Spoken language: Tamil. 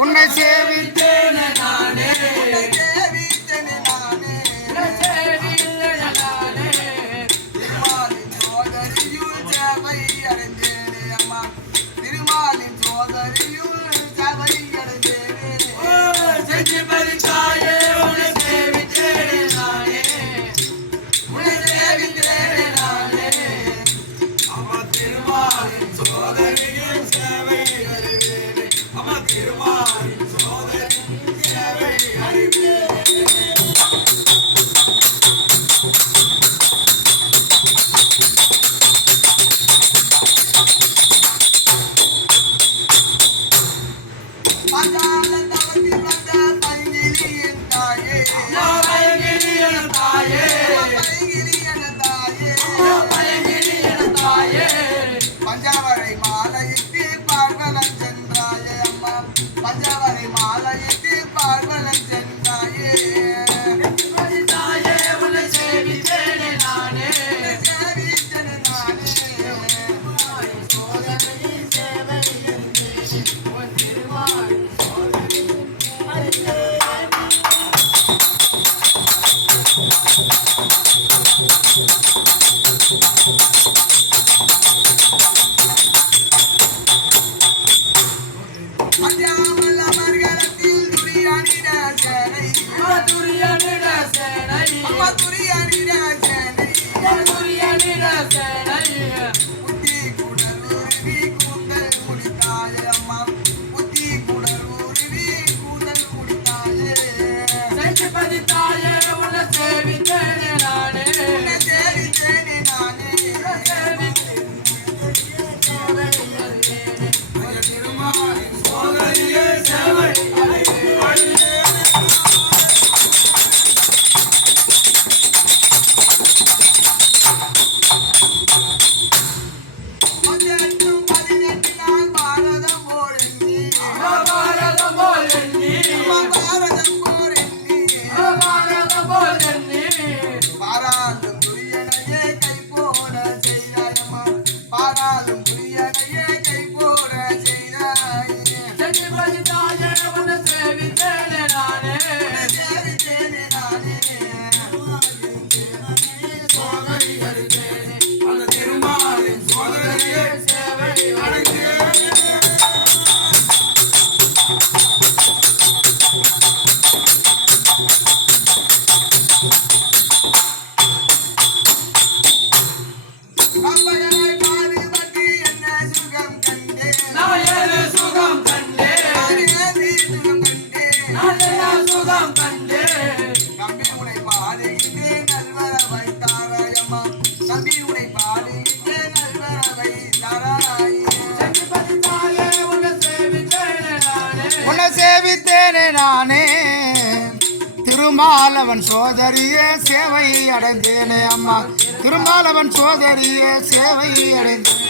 உன்னை சேவித்தேனே நானே. உன்னை சேவித்தேனே நானே. உன்னை சேவித்தேனே நானே. இம்மாரி சோதரியுள் சேவை Mário. Allá va, yeah, yeah, yeah. அடைந்தேனே நானே. திருமாலவன் சோதரியே சேவை அடைந்தேனே அம்மா. திருமாலவன் சோதரியே சேவை அடைந்தேன்.